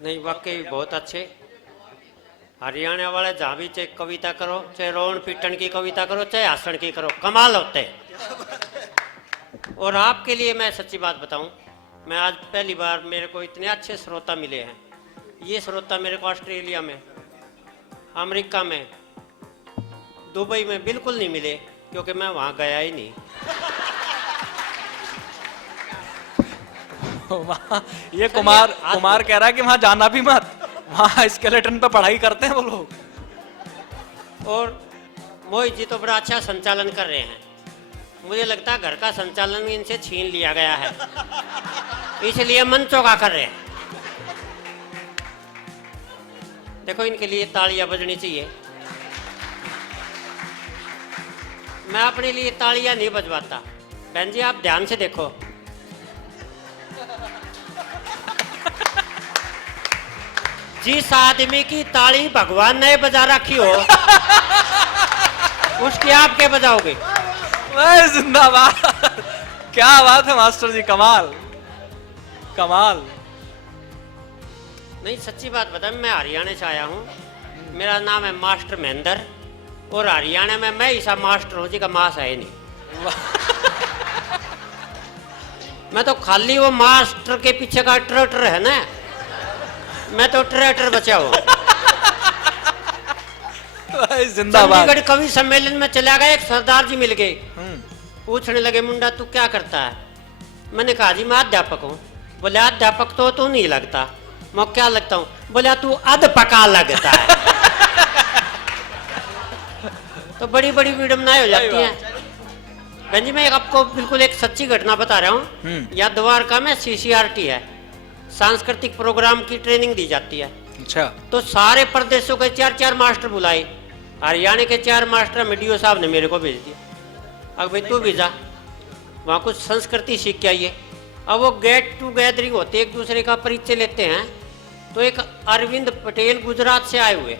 नहीं वाकई बहुत अच्छे। हरियाणा वाले जहाँ भी चाहे कविता करो, चाहे रोन पीटन की कविता करो, चाहे हंसण की करो, कमाल होते हैं। और आपके लिए मैं सच्ची बात बताऊं, मैं आज पहली बार मेरे को इतने अच्छे श्रोता मिले हैं। ये श्रोता मेरे को ऑस्ट्रेलिया में, अमेरिका में, दुबई में बिल्कुल नहीं मिले, क्योंकि मैं वहाँ गया ही नहीं। ये कुमार कुमार कह रहा है कि वहां जाना भी मत, वहां स्केलेटन पे पढ़ाई करते हैं वो लोग। और मोहित जी तो बड़ा अच्छा संचालन कर रहे हैं। मुझे लगता है घर का संचालन इनसे छीन लिया गया है, इसलिए मंचों का कर रहे हैं। देखो इनके लिए तालियां बजनी चाहिए। मैं अपने लिए तालियां नहीं बजवाता। बहन जी आप ध्यान से देखो, जिस आदमी की ताली भगवान ने बजा रखी हो उसकी आप क्या बजाओगे? वह जिंदाबाद। क्या बात है मास्टर जी, कमाल कमाल। नहीं सच्ची बात बता, मैं हरियाणा से आया हूँ। मेरा नाम है मास्टर महेंद्र, और हरियाणा में मैं ऐसा मास्टर हूँ जी का मास है नहीं। मैं तो खाली वो मास्टर के पीछे का ट्रैक्टर है ना, मैं तो ट्रैक्टर बचा हूँ। जिंदाबाद। चंडीगढ़ कवि सम्मेलन में चला गया, एक सरदार जी मिल गए, पूछने लगे मुंडा तू क्या करता है? मैंने कहा जी मैं अध्यापक हूँ। बोले अध्यापक तो तू नहीं लगता। मैं क्या लगता हूँ? बोला तू अध पका लगता है। तो बड़ी बड़ी विडम्बनाएं हो जाती हैं। बहन जी मैं आपको बिल्कुल एक सच्ची घटना बता रहा हूँ। यहाँ द्वारका में CCRT है, सांस्कृतिक प्रोग्राम की ट्रेनिंग दी जाती है। अच्छा। तो सारे प्रदेशों के 4-4 मास्टर बुलाए। हरियाणा के 4 मास्टर MDO साहब ने मेरे को भेज दिया, अब भाई तू भी जा, वहाँ कुछ संस्कृति सीख के आइए। अब वो गेट टू गैदरिंग होते, एक दूसरे का परिचय लेते हैं। तो एक अरविंद पटेल गुजरात से आए हुए,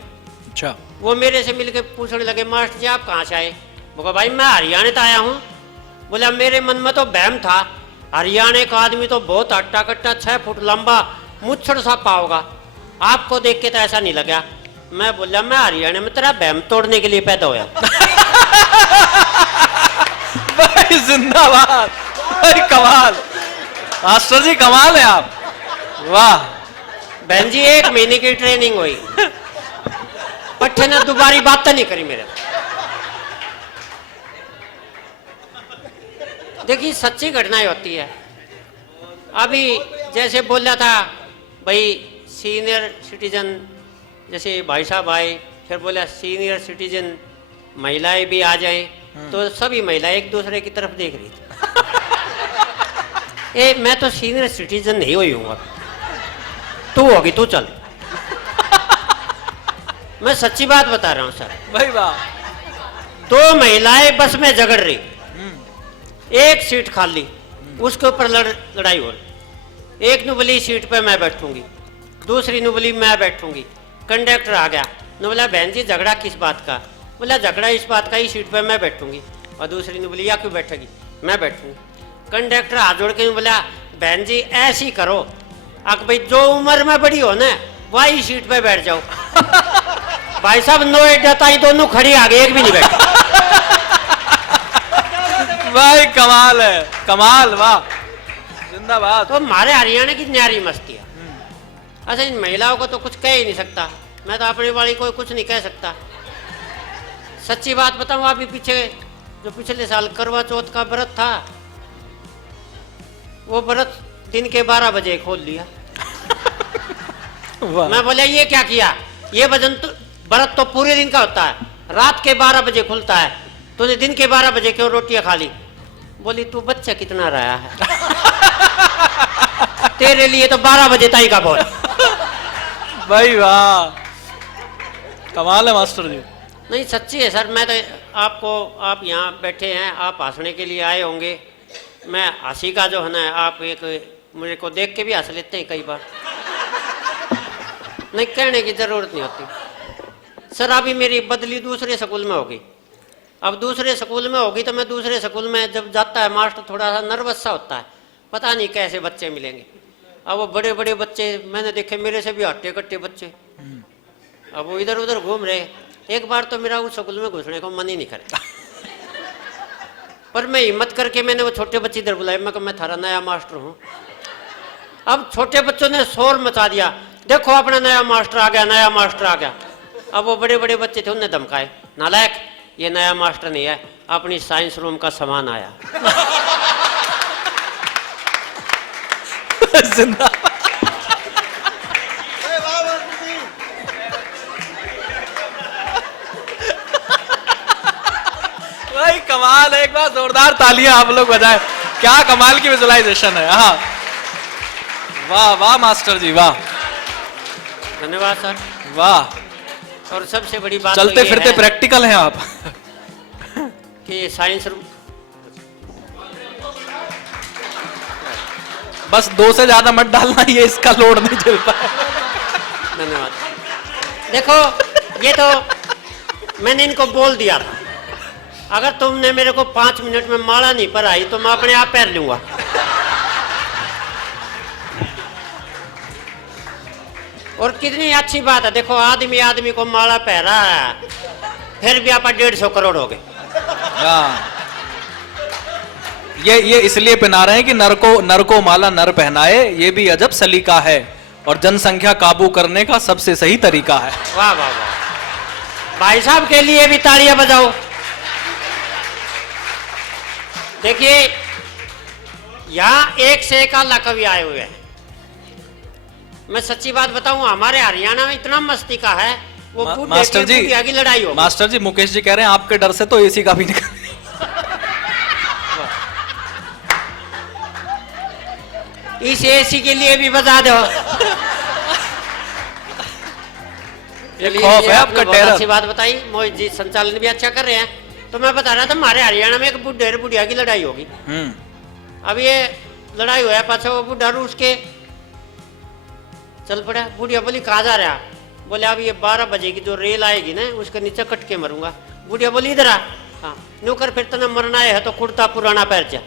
अच्छा, वो मेरे से मिलके पूछने लगे मास्टर जी आप कहाँ से आए? बोला भाई मैं हरियाणा से आया हूँ। बोला मेरे मन में तो बहम था, हरियाणा का आदमी तो बहुत हट्टा कट्टा 6 फुट लंबा मुच्छड़ सा पाओगा, आपको देख के तो ऐसा नहीं लगा। मैं बोला मैं हरियाणा में तेरा बहम तोड़ने के लिए पैदा होया। भाई जिंदाबाद, भाई कमाल, मास्टर जी कमाल है आप, वाह। बहन जी 1 महीने की ट्रेनिंग हुई, पट्टे ने दोबारी बात तो नहीं करी मेरे। देखिए सच्ची घटनाएं होती है। अभी जैसे बोला था भाई सीनियर सिटीजन, जैसे भाई साहब आए, फिर बोला सीनियर सिटीजन महिलाएं भी आ जाएं, तो सभी महिलाएं एक दूसरे की तरफ देख रही थी। ए मैं तो सीनियर सिटीजन नहीं हुई हूँ, तू होगी तू चल। मैं सच्ची बात बता रहा हूँ सर। भाई वाह। 2 महिलाएं बस में झगड़ रही, एक सीट खाली, उसके ऊपर लड़ाई हो रही। एक ने बोली सीट पे मैं बैठूंगी, दूसरी ने बोली मैं बैठूंगी। कंडक्टर आ गया, ने बोला बहन जी झगड़ा किस बात का? बोला झगड़ा इस बात का, ही सीट पे मैं बैठूंगी। और दूसरी ने बोली या क्यों बैठेगी? मैं बैठूंगी। कंडक्टर हाथ जोड़ के बोला बहन जी ऐसी करो, अब भाई जो उम्र में बड़ी हो ना वही सीट पे बैठ जाओ। भाई साहब नोएडा ताई दोनों खड़ी आ गई, एक भी नहीं बैठी। भाई कमाल है, कमाल, वाह जिंदाबाद। तो हमारे हरियाणा की न्यारी मस्ती है। अच्छा इन महिलाओं को तो कुछ कह ही नहीं सकता, मैं तो अपनी वाली को कुछ नहीं कह सकता। सच्ची बात बताऊं, अभी पीछे जो पिछले साल करवा चौथ का व्रत था, वो व्रत दिन के 12 बजे खोल लिया। मैं बोला ये क्या किया? ये वजन तो व्रत तो पूरे दिन का होता है, रात के 12 बजे खुलता है, तूने दिन के 12 बजे क्यों रोटियां खा ली? बोली तू बच्चा कितना रहा है, तेरे लिए तो 12 बजे ताई का बोल। भाई वाह, कमाल है मास्टर जी। नहीं सच्ची है सर। मैं तो आपको, आप यहाँ बैठे हैं, आप हंसने के लिए आए होंगे। मैं हंसी का जो है ना, आप एक मुझे को देख के भी हंस लेते हैं कई बार, नहीं कहने की जरूरत नहीं होती सर। अभी मेरी बदली दूसरे स्कूल में होगी, अब दूसरे स्कूल में होगी तो मैं दूसरे स्कूल में जब जाता है मास्टर थोड़ा सा नर्वस सा होता है, पता नहीं कैसे बच्चे मिलेंगे। अब वो बड़े बड़े बच्चे मैंने देखे, मेरे से भी हट्टे कट्टे बच्चे, अब वो इधर उधर घूम रहे। एक बार तो मेरा उस स्कूल में घुसने को मन ही नहीं करे, पर मैं हिम्मत करके मैंने वो छोटे बच्चे इधर बुलाए, मैं कहा मैं थारा नया मास्टर हूँ। अब छोटे बच्चों ने शोर मचा दिया, देखो अपना नया मास्टर आ गया, नया मास्टर आ गया। अब वो बड़े बड़े बच्चे थे, उन्हें धमकाए, नालायक ये नया मास्टर नहीं है, अपनी साइंस रूम का सामान आया। जिंदाबाद। भाई कमाल है, एक बार जोरदार तालियां आप लोग बजाएं, क्या कमाल की विजुअलाइजेशन है। हाँ वाह वाह मास्टर जी वाह, धन्यवाद सर। वाह। और सबसे बड़ी बात चलते तो ये फिरते है प्रैक्टिकल हैं आप। कि साइंस रूम, बस 2 से ज्यादा मत डालना, ये इसका लोड नहीं झेल पाए। धन्यवाद। देखो ये तो मैंने इनको बोल दिया था, अगर तुमने मेरे को 5 मिनट में माला नहीं पहराई तो मैं अपने आप पहन लूंगा। और कितनी अच्छी बात है, देखो आदमी आदमी को माला पहरा है, फिर भी आप 150 करोड़ हो गए। हाँ ये इसलिए पहना रहे हैं कि नर को माला नर पहनाए, ये भी अजब सलीका है और जनसंख्या काबू करने का सबसे सही तरीका है। वाह वाह वाह, भाई साहब के लिए भी तालियां बजाओ। देखिए यहाँ एक से एक आला कवि आए हुए हैं। मैं सच्ची बात बताऊं, हमारे हरियाणा में इतना मस्ती का है, वो मास्टर जी की लड़ाई हो। मास्टर जी मुकेश जी कह रहे हैं आपके डर से तो एसी का भी निकल। इस एसी के लिए भी बजा दो। ये खौफ है आपका, टेरर। अच्छी बात बताई, मोहित जी संचालन भी अच्छा कर रहे हैं। तो मैं बता रहा था हमारे हरियाणा में एक बुढ़े बुढ़िया की लड़ाई होगी। अब ये लड़ाई हुआ, पाछा वो बुढ़ा रूस के चल पड़ा। बुढ़िया बोली कहाँ जा रहा? बोले अब ये 12 बजे की जो रेल आएगी ना उसके नीचे कट के मरूंगा। बुढ़िया बोली इधर आ। हाँ नौकर फिर तना मरना है तो कुर्ता पुराना पैर जा,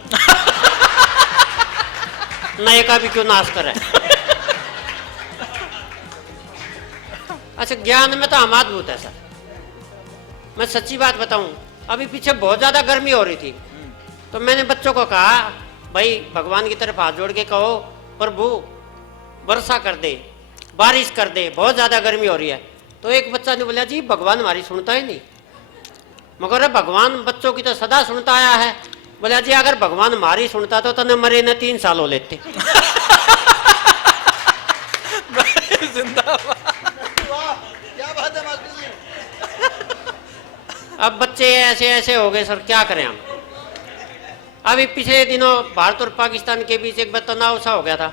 नए का भी क्यों नाश करे। अच्छा ज्ञान में तो हम अद्भुत है सर। मैं सच्ची बात बताऊं, अभी पीछे बहुत ज्यादा गर्मी हो रही थी, तो मैंने बच्चों को कहा भाई भगवान की तरफ हाथ जोड़ के कहो प्रभु वर्षा कर दे, बारिश कर दे, बहुत ज्यादा गर्मी हो रही है। तो एक बच्चा ने बोला जी भगवान हमारी सुनता ही नहीं। मगर भगवान बच्चों की तो सदा सुनता आया है। बोला जी अगर भगवान हमारी सुनता तो तने मरे न 3 साल हो लेते। अब बच्चे ऐसे ऐसे हो गए सर, क्या करें हम। अभी पिछले दिनों भारत और पाकिस्तान के बीच एक तनाव सा हो गया था,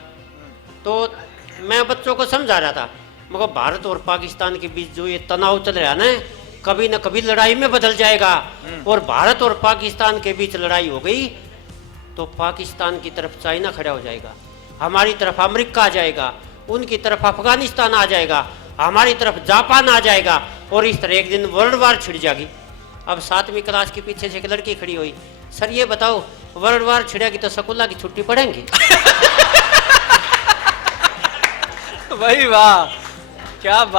तो मैं बच्चों को समझा रहा था, मगर भारत और पाकिस्तान के बीच जो ये तनाव चल रहा है ना, कभी न कभी लड़ाई में बदल जाएगा। और भारत और पाकिस्तान के बीच लड़ाई हो गई तो पाकिस्तान की तरफ चाइना खड़ा हो जाएगा, हमारी तरफ अमेरिका आ जाएगा, उनकी तरफ अफगानिस्तान आ जाएगा, हमारी तरफ जापान आ जाएगा, और इस तरह एक दिन वर्ल्ड वार छिड़ जाएगी। अब 7वीं क्लास के पीछे से एक लड़की खड़ी हुई, सर ये बताओ वर्ल्ड वार छिड़ेगी तो स्कूल की छुट्टी पड़ेंगी? भाई वाह क्या बात।